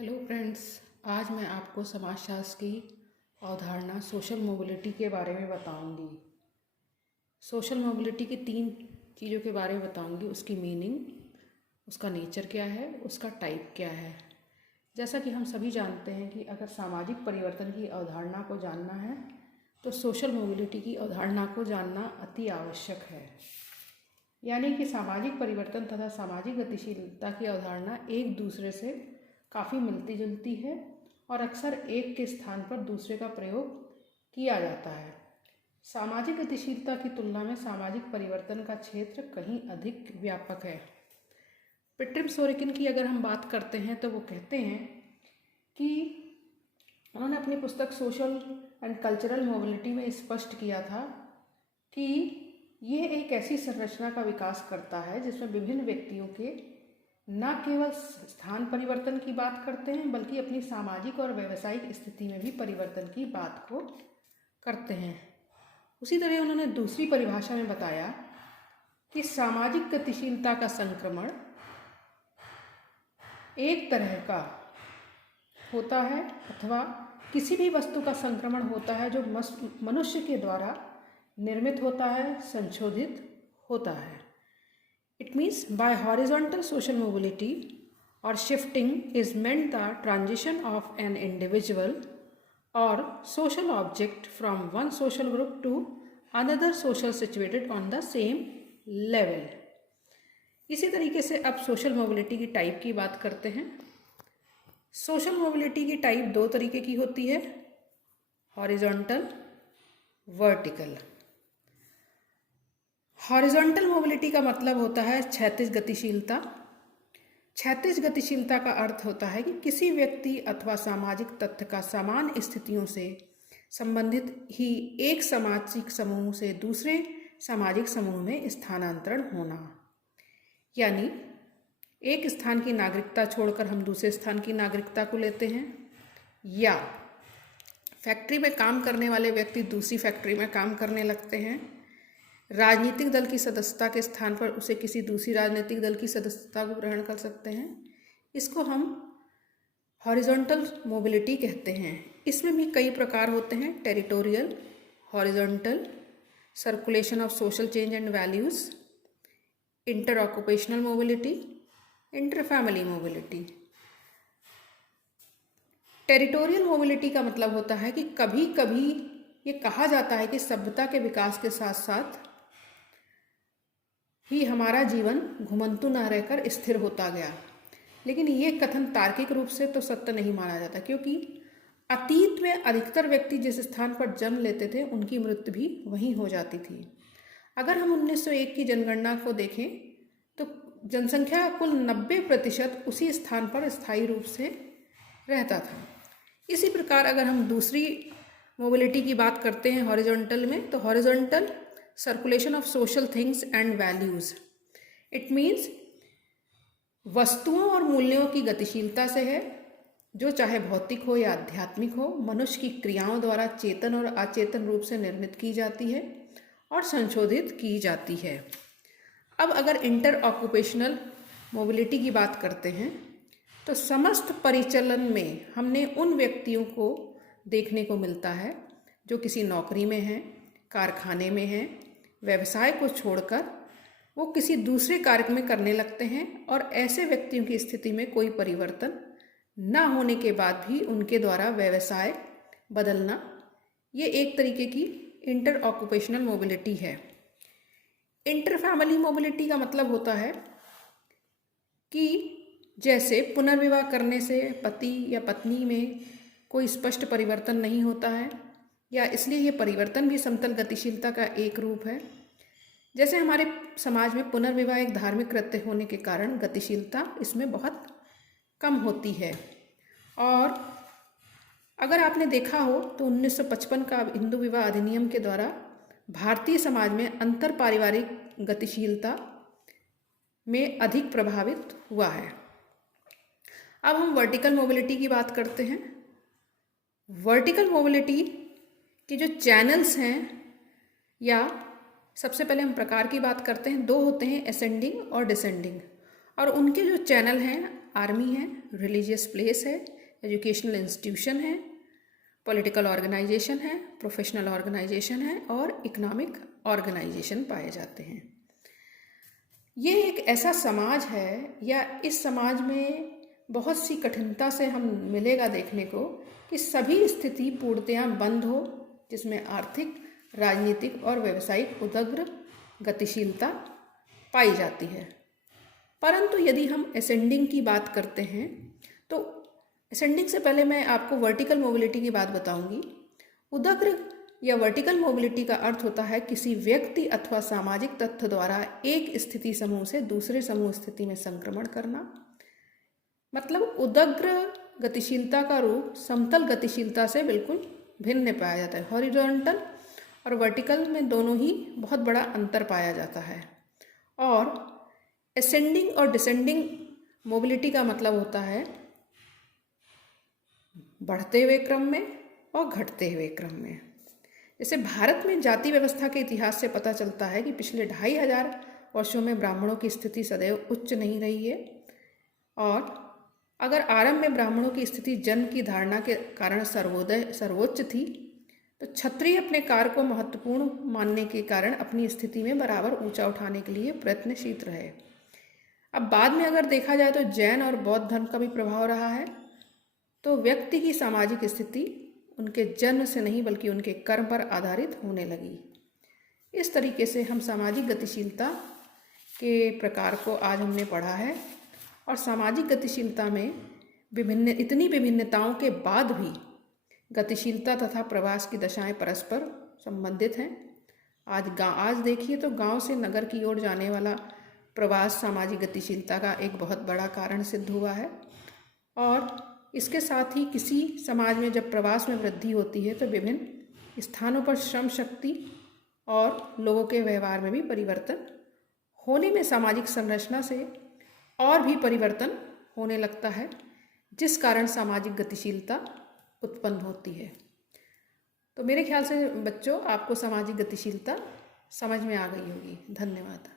Hello friends, आज मैं आपको समाजशास्त्र की अवधारणा सोशल मोबिलिटी के बारे में बताऊंगी। सोशल मोबिलिटी की 3 चीज़ों के बारे में बताऊंगी। उसकी मीनिंग, उसका नेचर क्या है, उसका टाइप क्या है। जैसा कि हम सभी जानते हैं कि अगर सामाजिक परिवर्तन की अवधारणा को जानना है तो सोशल मोबिलिटी की अवधारणा को जानना अति आवश्यक है। यानी कि सामाजिक परिवर्तन तथा सामाजिक गतिशीलता की अवधारणा एक दूसरे से काफ़ी मिलती जुलती है और अक्सर एक के स्थान पर दूसरे का प्रयोग किया जाता है। सामाजिक गतिशीलता की तुलना में सामाजिक परिवर्तन का क्षेत्र कहीं अधिक व्यापक है। पिट्रिम सोरेकिन की अगर हम बात करते हैं तो वो कहते हैं कि उन्होंने अपनी पुस्तक सोशल एंड कल्चरल मोबिलिटी में स्पष्ट किया था कि ये एक ऐसी संरचना का विकास करता है जिसमें विभिन्न व्यक्तियों के न केवल स्थान परिवर्तन की बात करते हैं बल्कि अपनी सामाजिक और व्यावसायिक स्थिति में भी परिवर्तन की बात को करते हैं। उसी तरह उन्होंने दूसरी परिभाषा में बताया कि सामाजिक गतिशीलता का संक्रमण एक तरह का होता है अथवा किसी भी वस्तु का संक्रमण होता है जो मनुष्य के द्वारा निर्मित होता है, संशोधित होता है। It means by horizontal social mobility or shifting is meant the transition of an individual or social object from one social group to another social situated on the same level. इसी तरीके से अब सोशल मोबिलिटी की type की बात करते हैं। Social mobility की टाइप 2 तरीके की होती है, हॉरिजॉन्टल, वर्टिकल। हॉरिजॉन्टल मोबिलिटी का मतलब होता है क्षैतिज गतिशीलता। क्षैतिज गतिशीलता का अर्थ होता है कि किसी व्यक्ति अथवा सामाजिक तत्व का समान स्थितियों से संबंधित ही एक सामाजिक समूह से दूसरे सामाजिक समूह में स्थानांतरण होना। यानी एक स्थान की नागरिकता छोड़कर हम दूसरे स्थान की नागरिकता को लेते हैं, या फैक्ट्री में काम करने वाले व्यक्ति दूसरी फैक्ट्री में काम करने लगते हैं। राजनीतिक दल की सदस्यता के स्थान पर उसे किसी दूसरी राजनीतिक दल की सदस्यता को ग्रहण कर सकते हैं। इसको हम हॉरिजॉन्टल मोबिलिटी कहते हैं। इसमें भी कई प्रकार होते हैं, territorial, horizontal, circulation of social change and values, inter occupational mobility, inter family mobility. Territorial mobility का मतलब होता है कि कभी कभी ये कहा जाता है कि सभ्यता के विकास के साथ साथ ही हमारा जीवन घुमंतु न रहकर स्थिर होता गया, लेकिन ये कथन तार्किक रूप से तो सत्य नहीं माना जाता, क्योंकि अतीत में अधिकतर व्यक्ति जिस स्थान पर जन्म लेते थे उनकी मृत्यु भी वहीं हो जाती थी। अगर हम 1901 की जनगणना को देखें तो जनसंख्या का कुल 90% उसी स्थान पर स्थायी रूप से रहता था। इसी प्रकार अगर हम दूसरी मोबिलिटी की बात करते हैं हॉरिजॉन्टल में, तो horizontal circulation of social things and values. It means वस्तुओं और मूल्यों की गतिशीलता से है, जो चाहे भौतिक हो या आध्यात्मिक हो, मनुष्य की क्रियाओं द्वारा चेतन और अचेतन रूप से निर्मित की जाती है और संशोधित की जाती है। अब अगर इंटर ऑक्यूपेशनल मोबिलिटी की बात करते हैं तो समस्त परिचलन में हमने उन व्यक्तियों को देखने को मिलता है जो किसी नौकरी में हैं, कारखाने में हैं, व्यवसाय को छोड़कर वो किसी दूसरे कार्य में करने लगते हैं, और ऐसे व्यक्तियों की स्थिति में कोई परिवर्तन न होने के बाद भी उनके द्वारा व्यवसाय बदलना, ये एक तरीके की इंटर ऑक्यूपेशनल मोबिलिटी है। इंटर फैमिली मोबिलिटी का मतलब होता है कि जैसे पुनर्विवाह करने से पति या पत्नी में कोई स्पष्ट परिवर्तन नहीं होता है, या इसलिए ये परिवर्तन भी समतल गतिशीलता का एक रूप है। जैसे हमारे समाज में पुनर्विवाह एक धार्मिक कृत्य होने के कारण गतिशीलता इसमें बहुत कम होती है। और अगर आपने देखा हो तो 1955 का हिंदू विवाह अधिनियम के द्वारा भारतीय समाज में अंतर पारिवारिक गतिशीलता में अधिक प्रभावित हुआ है। अब हम वर्टिकल मोबिलिटी की बात करते हैं। वर्टिकल मोबिलिटी के जो चैनल्स हैं, या सबसे पहले हम प्रकार की बात करते हैं, 2 होते हैं, असेंडिंग और डिसेंडिंग, और उनके जो चैनल हैं आर्मी है, रिलीजियस प्लेस है, एजुकेशनल इंस्टीट्यूशन है, पॉलिटिकल ऑर्गेनाइजेशन है, प्रोफेशनल ऑर्गेनाइजेशन है और इकोनॉमिक ऑर्गेनाइजेशन पाए जाते हैं। ये एक ऐसा समाज है या इस समाज में बहुत सी कठिनता से हम मिलेगा देखने को कि सभी स्थिति पूर्णतया बंद हो, जिसमें आर्थिक, राजनीतिक और व्यावसायिक उदग्र गतिशीलता पाई जाती है। परंतु यदि हम असेंडिंग की बात करते हैं तो असेंडिंग से पहले मैं आपको वर्टिकल मोबिलिटी की बात बताऊंगी। उदग्र या वर्टिकल मोबिलिटी का अर्थ होता है किसी व्यक्ति अथवा सामाजिक तत्व द्वारा एक स्थिति समूह से दूसरे समूह स्थिति में संक्रमण करना। मतलब उदग्र गतिशीलता का रूप समतल गतिशीलता से बिल्कुल भिन्न पाया जाता है। हॉरिजॉन्टल और वर्टिकल में दोनों ही बहुत बड़ा अंतर पाया जाता है। और असेंडिंग और डिसेंडिंग मोबिलिटी का मतलब होता है बढ़ते हुए क्रम में और घटते हुए क्रम में। जैसे भारत में जाति व्यवस्था के इतिहास से पता चलता है कि पिछले 2500 वर्षों में ब्राह्मणों की स्थिति सदैव उच्च नहीं रही है, और अगर आरंभ में ब्राह्मणों की स्थिति जन्म की धारणा के कारण सर्वोच्च थी, तो क्षत्रिय अपने कार्य को महत्वपूर्ण मानने के कारण अपनी स्थिति में बराबर ऊंचा उठाने के लिए प्रयत्नशील रहे। अब बाद में अगर देखा जाए तो जैन और बौद्ध धर्म का भी प्रभाव रहा है, तो व्यक्ति की सामाजिक स्थिति उनके जन्म से नहीं बल्कि उनके कर्म पर आधारित होने लगी। इस तरीके से हम सामाजिक गतिशीलता के प्रकार को आज हमने पढ़ा है, और सामाजिक गतिशीलता में इतनी विभिन्नताओं के बाद भी गतिशीलता तथा प्रवास की दशाएं परस्पर संबंधित हैं। आज देखिए तो गांव से नगर की ओर जाने वाला प्रवास सामाजिक गतिशीलता का एक बहुत बड़ा कारण सिद्ध हुआ है। और इसके साथ ही किसी समाज में जब प्रवास में वृद्धि होती है तो विभिन्न स्थानों पर श्रम शक्ति और लोगों के व्यवहार में भी परिवर्तन होने में सामाजिक संरचना से और भी परिवर्तन होने लगता है, जिस कारण सामाजिक गतिशीलता उत्पन्न होती है। तो मेरे ख्याल से बच्चों आपको सामाजिक गतिशीलता समझ में आ गई होगी। धन्यवाद।